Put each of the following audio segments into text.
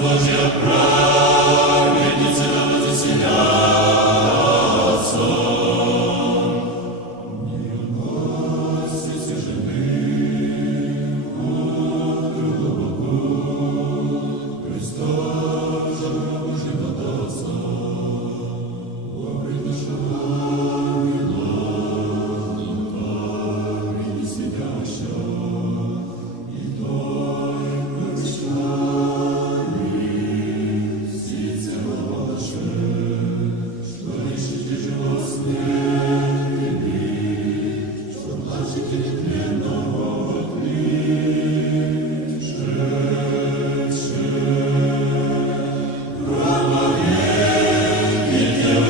Божья праведница, да возвеселятся.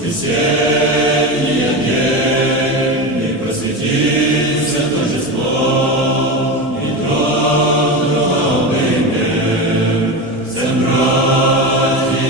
воскресенье день, и просветится торжество, и друг друга обымем, всем братья,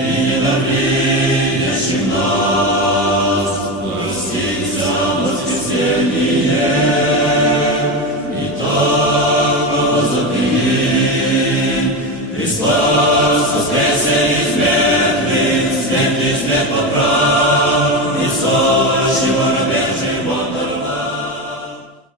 и ненавидящим нас, простится воскресенье. Христос воскресе из never